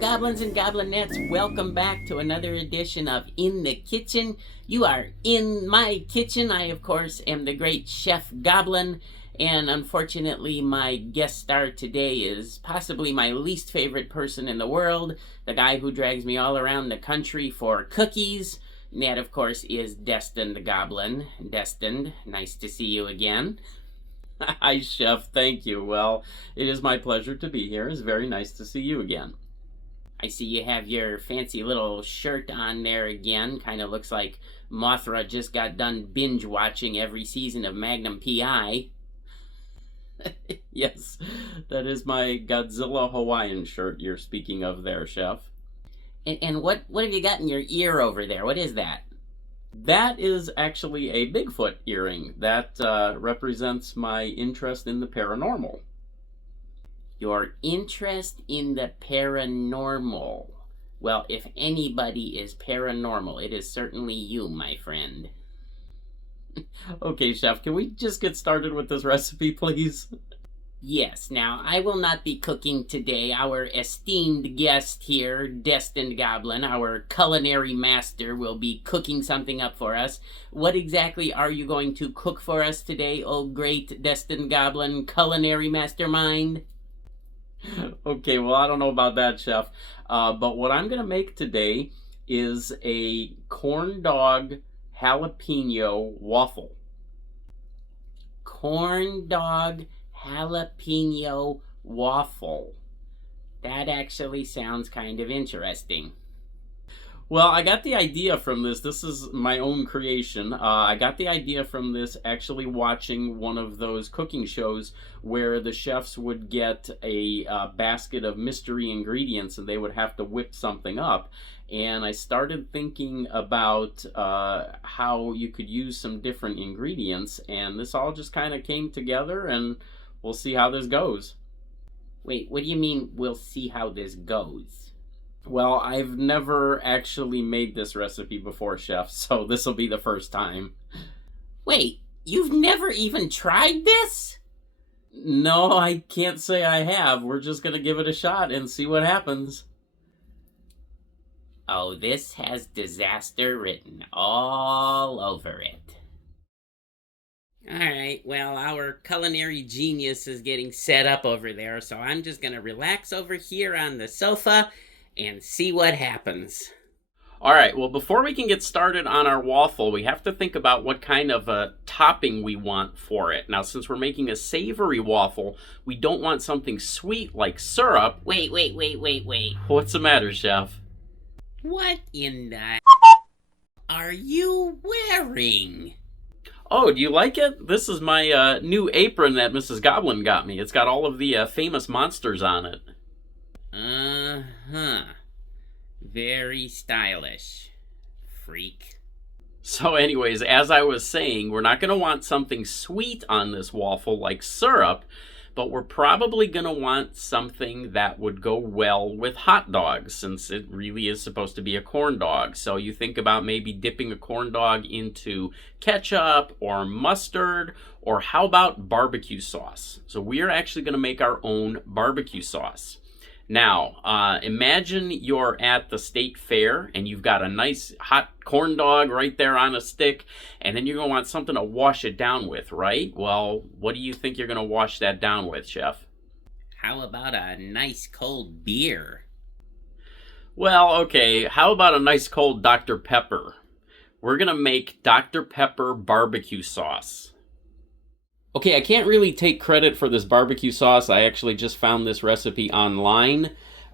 Goblins and Goblinettes, welcome back to another edition of In the Kitchen. You are in my kitchen. I, of course, am the great Chef Goblin, and unfortunately, my guest star today is possibly my least favorite person in the world, the guy who drags me all around the country for cookies. And that, of course, is Destined Goblin. Destined, nice to see you again. Hi, Chef. Thank you. Well, it is my pleasure to be here. It's very nice to see you again. I see you have your fancy little shirt on there again. Kind of looks like Mothra just got done binge watching every season of Magnum P.I. Yes, that is my Godzilla Hawaiian shirt you're speaking of there, Chef. And what have you got in your ear over there? What is that? That is actually a Bigfoot earring. That represents my interest in the paranormal. Your interest in the paranormal. Well, if anybody is paranormal, it is certainly you, my friend. Okay, Chef, can we just get started with this recipe, please? Yes, now, I will not be cooking today. Our esteemed guest here, Destined Goblin, our culinary master, will be cooking something up for us. What exactly are you going to cook for us today, oh great Destined Goblin culinary mastermind? Okay, well, I don't know about that, Chef. But what I'm going to make today is a corn dog jalapeno waffle. Corn dog jalapeno waffle. That actually sounds kind of interesting. Well, I got the idea from this. This is my own creation. I got the idea from this actually watching one of those cooking shows where the chefs would get a basket of mystery ingredients and they would have to whip something up. And I started thinking about how you could use some different ingredients, and this all just kind of came together, and we'll see how this goes. Wait, what do you mean, we'll see how this goes? Well, I've never actually made this recipe before, Chef, so this will be the first time. Wait, you've never even tried this? No, I can't say I have. We're just going to give it a shot and see what happens. Oh, this has disaster written all over it. Alright, well, our culinary genius is getting set up over there, so I'm just going to relax over here on the sofa and see what happens. Alright, well, before we can get started on our waffle, we have to think about what kind of a topping we want for it. Now, since we're making a savory waffle, we don't want something sweet like syrup. Wait. What's the matter, Chef? What in the are you wearing? Oh, do you like it? This is my new apron that Mrs. Goblin got me. It's got all of the famous monsters on it. Uh-huh. Very stylish, freak. So anyways, as I was saying, we're not going to want something sweet on this waffle like syrup, but we're probably going to want something that would go well with hot dogs, since it really is supposed to be a corn dog. So you think about maybe dipping a corn dog into ketchup or mustard, or how about barbecue sauce? So we are actually going to make our own barbecue sauce. Now, imagine you're at the state fair and you've got a nice hot corn dog right there on a stick, and then you're going to want something to wash it down with, right? Well, what do you think you're going to wash that down with, Chef? How about a nice cold beer? Well, okay, how about a nice cold Dr. Pepper? We're going to make Dr. Pepper barbecue sauce. Okay, I can't really take credit for this barbecue sauce. I actually just found this recipe online.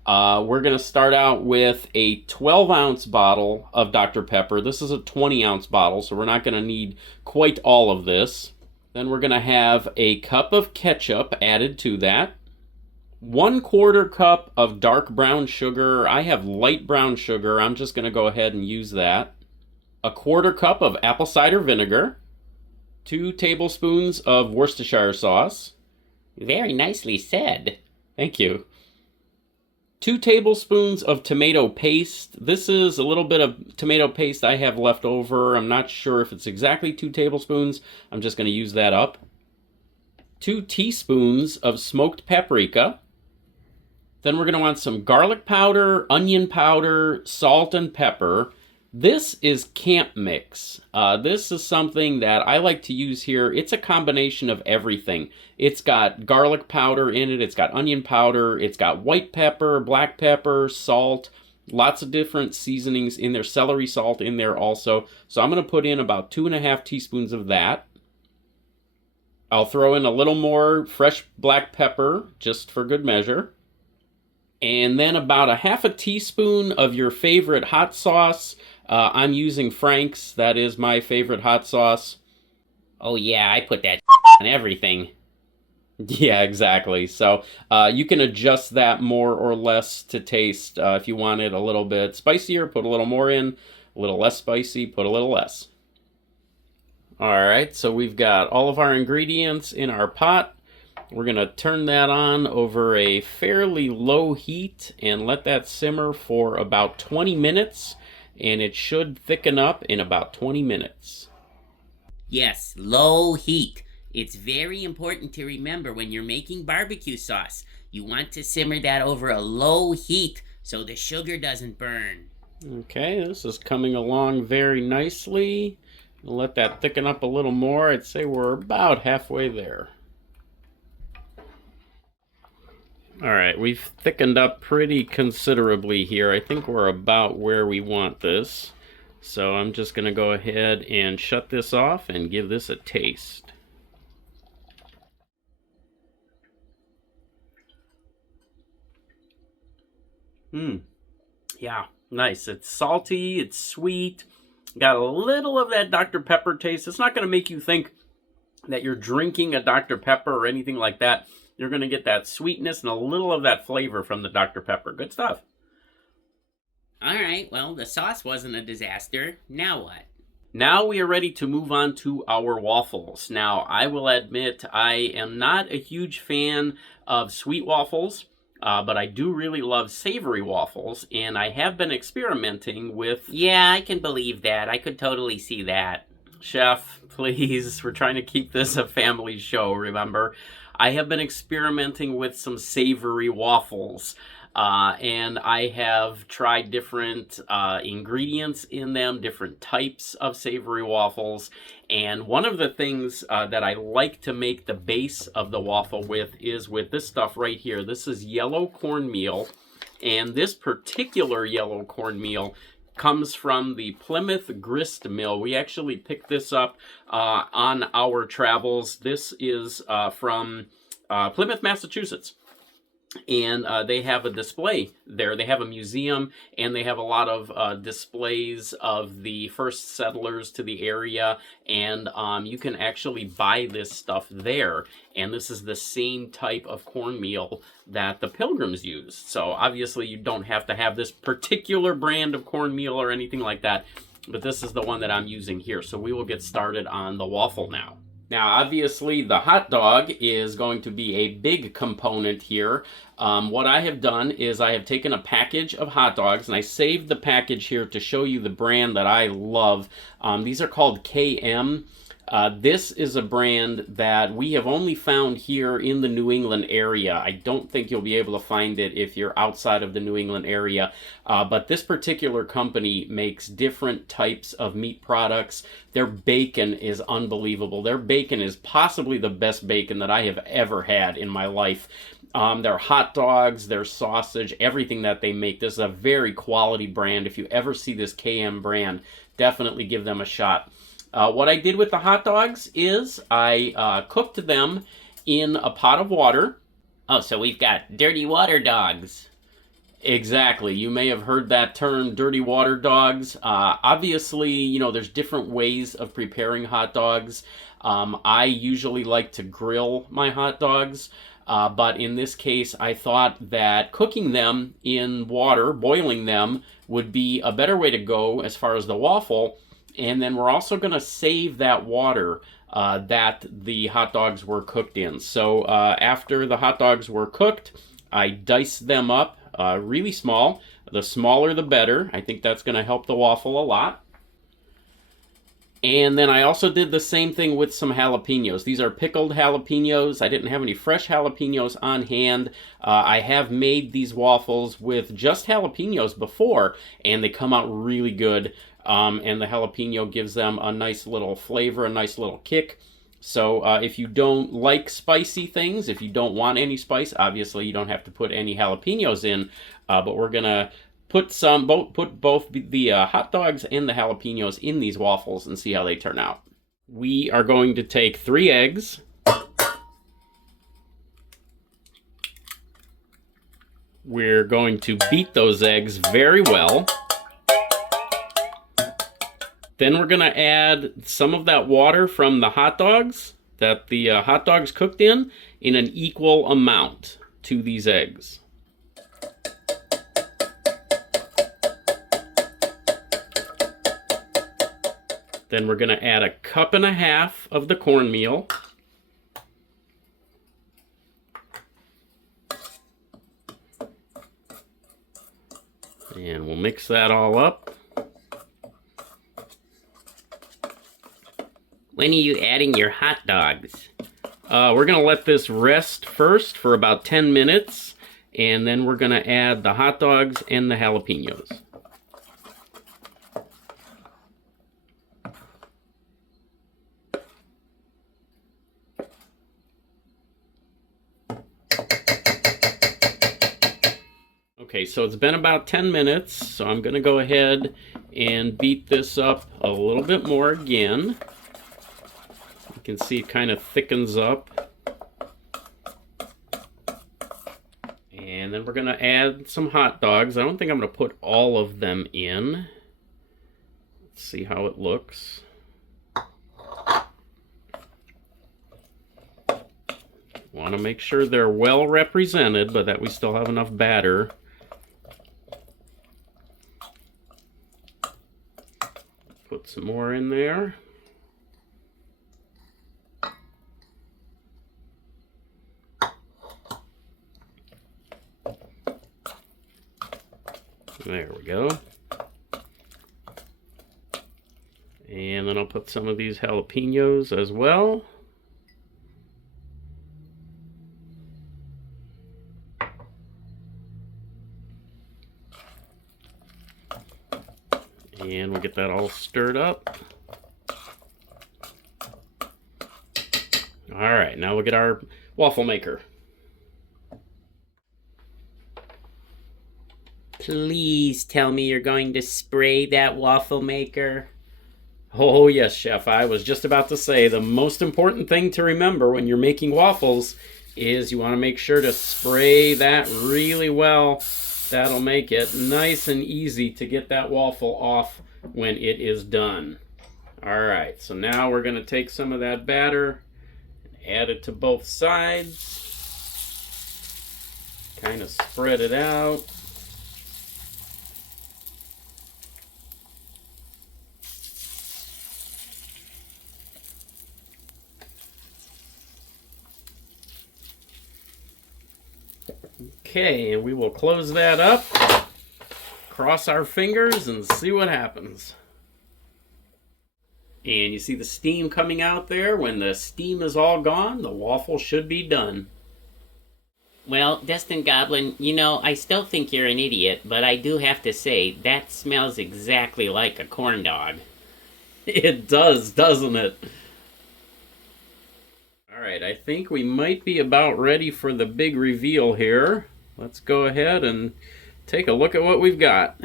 We're going to start out with a 12-ounce bottle of Dr. Pepper. This is a 20-ounce bottle, so we're not going to need quite all of this. Then we're going to have a cup of ketchup added to that. 1/4 cup of dark brown sugar. I have light brown sugar. I'm just going to go ahead and use that. 1/4 cup of apple cider vinegar. 2 tablespoons of Worcestershire sauce. Very nicely said. Thank you. 2 tablespoons of tomato paste. This is a little bit of tomato paste I have left over. I'm not sure if it's exactly 2 tablespoons. I'm just going to use that up. 2 teaspoons of smoked paprika. Then we're going to want some garlic powder, onion powder, salt, and pepper. This is camp mix. This is something that I like to use here. It's a combination of everything. It's got garlic powder in it. It's got onion powder. It's got white pepper, black pepper, salt, lots of different seasonings in there. Celery salt in there also. So I'm going to put in about 2½ teaspoons of that. I'll throw in a little more fresh black pepper just for good measure. And then about ½ teaspoon of your favorite hot sauce. I'm using Frank's. That is my favorite hot sauce. Oh yeah, I put that on everything. Yeah, exactly. So you can adjust that more or less to taste. If you want it a little bit spicier, put a little more in. A little less spicy, put a little less. All right, so we've got all of our ingredients in our pot. We're going to turn that on over a fairly low heat and let that simmer for about 20 minutes. And it should thicken up in about 20 minutes. Yes, low heat. It's very important to remember when you're making barbecue sauce. You want to simmer that over a low heat so the sugar doesn't burn. Okay, this is coming along very nicely. I'll let that thicken up a little more. I'd say we're about halfway there. All right, we've thickened up pretty considerably here. I think we're about where we want this. So I'm just going to go ahead and shut this off and give this a taste. Yeah, nice. It's salty, it's sweet. Got a little of that Dr. Pepper taste. It's not going to make you think that you're drinking a Dr. Pepper or anything like that. You're going to get that sweetness and a little of that flavor from the Dr. Pepper. Good stuff. All right, well, the sauce wasn't a disaster. Now what? Now we are ready to move on to our waffles. Now, I will admit I am not a huge fan of sweet waffles, but I do really love savory waffles, and I have been experimenting with... Yeah, I can believe that. I could totally see that. Chef, please, we're trying to keep this a family show, remember? I have been experimenting with some savory waffles, and I have tried different ingredients in them, different types of savory waffles, and one of the things that I like to make the base of the waffle with is with this stuff right here. This is yellow cornmeal, and this particular yellow cornmeal comes from the Plymouth Grist Mill. We actually picked this up on our travels. This is from Plymouth, Massachusetts. And they have a display there. They have a museum, and they have a lot of displays of the first settlers to the area. And you can actually buy this stuff there. And this is the same type of cornmeal that the Pilgrims used. So obviously you don't have to have this particular brand of cornmeal or anything like that. But this is the one that I'm using here. So we will get started on the waffle now. Now, obviously, the hot dog is going to be a big component here. What I have done is I have taken a package of hot dogs, and I saved the package here to show you the brand that I love. These are called KM. This is a brand that we have only found here in the New England area. I don't think you'll be able to find it if you're outside of the New England area. But this particular company makes different types of meat products. Their bacon is unbelievable. Their bacon is possibly the best bacon that I have ever had in my life. Their hot dogs, their sausage, everything that they make. This is a very quality brand. If you ever see this KM brand, definitely give them a shot. What I did with the hot dogs is I cooked them in a pot of water. Oh, so we've got dirty water dogs. Exactly. You may have heard that term, dirty water dogs. Obviously, you know, there's different ways of preparing hot dogs. I usually like to grill my hot dogs. But in this case, I thought that cooking them in water, boiling them, would be a better way to go as far as the waffle. And then we're also going to save that water that the hot dogs were cooked in. So after the hot dogs were cooked, I diced them up really small. The smaller the better. I think that's going to help the waffle a lot. And then I also did the same thing with some jalapenos. These are pickled jalapenos. I didn't have any fresh jalapenos on hand. I have made these waffles with just jalapenos before, and they come out really good. And the jalapeno gives them a nice little flavor, a nice little kick. So if you don't like spicy things, if you don't want any spice, obviously you don't have to put any jalapenos in. But we're gonna put both the hot dogs and the jalapenos in these waffles and see how they turn out. We are going to take 3 eggs. We're going to beat those eggs very well. Then we're going to add some of that water from the hot dogs that the hot dogs cooked in an equal amount to these eggs. Then we're going to add 1.5 cups of the cornmeal. And we'll mix that all up. When are you adding your hot dogs? We're going to let this rest first for about 10 minutes. And then we're going to add the hot dogs and the jalapenos. Okay, so it's been about 10 minutes, so I'm going to go ahead and beat this up a little bit more again. You can see it kind of thickens up. And then we're going to add some hot dogs. I don't think I'm going to put all of them in. Let's see how it looks. Want to make sure they're well represented, but that we still have enough batter. Put some more in there. There we go. And then I'll put some of these jalapenos as well. And we'll get that all stirred up. All right, now we'll get our waffle maker. Please tell me you're going to spray that waffle maker. Oh yes, Chef. I was just about to say the most important thing to remember when you're making waffles is you want to make sure to spray that really well. That'll make it nice and easy to get that waffle off when it is done. All right, so now we're going to take some of that batter and add it to both sides. Kind of spread it out. Okay, and we will close that up, cross our fingers, and see what happens. And you see the steam coming out there? When the steam is all gone, the waffle should be done. Well, Destined Goblin, you know, I still think you're an idiot, but I do have to say, that smells exactly like a corn dog. It does, doesn't it? All right, I think we might be about ready for the big reveal here. Let's go ahead and take a look at what we've got.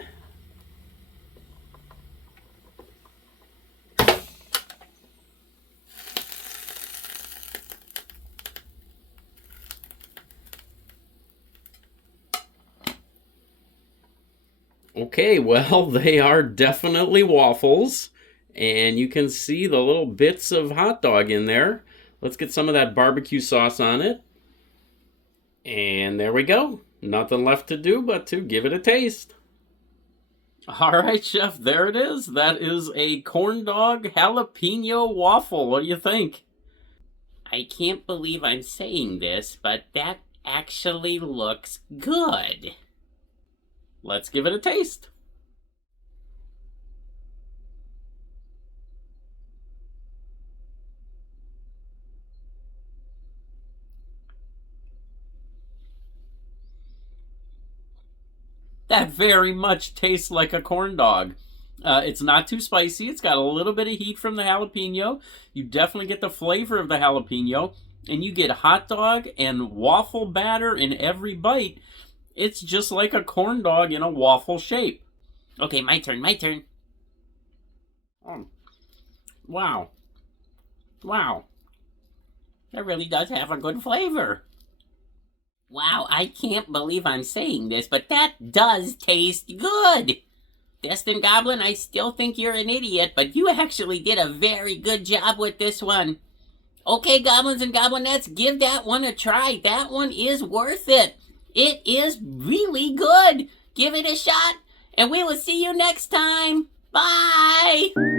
Okay, well, they are definitely waffles, and you can see the little bits of hot dog in there. Let's get some of that barbecue sauce on it. And there we go. Nothing left to do but to give it a taste. All right, Chef, there it is. That is a corn dog jalapeno waffle. What do you think? I can't believe I'm saying this, but that actually looks good. Let's give it a taste. That very much tastes like a corn dog. It's not too spicy. It's got a little bit of heat from the jalapeno. You definitely get the flavor of the jalapeno. And you get hot dog and waffle batter in every bite. It's just like a corn dog in a waffle shape. Okay, my turn. Wow. Wow. That really does have a good flavor. Wow, I can't believe I'm saying this, but that does taste good. Destined Goblin, I still think you're an idiot, but you actually did a very good job with this one. Okay, goblins and goblinettes, give that one a try. That one is worth it. It is really good. Give it a shot, and we will see you next time. Bye!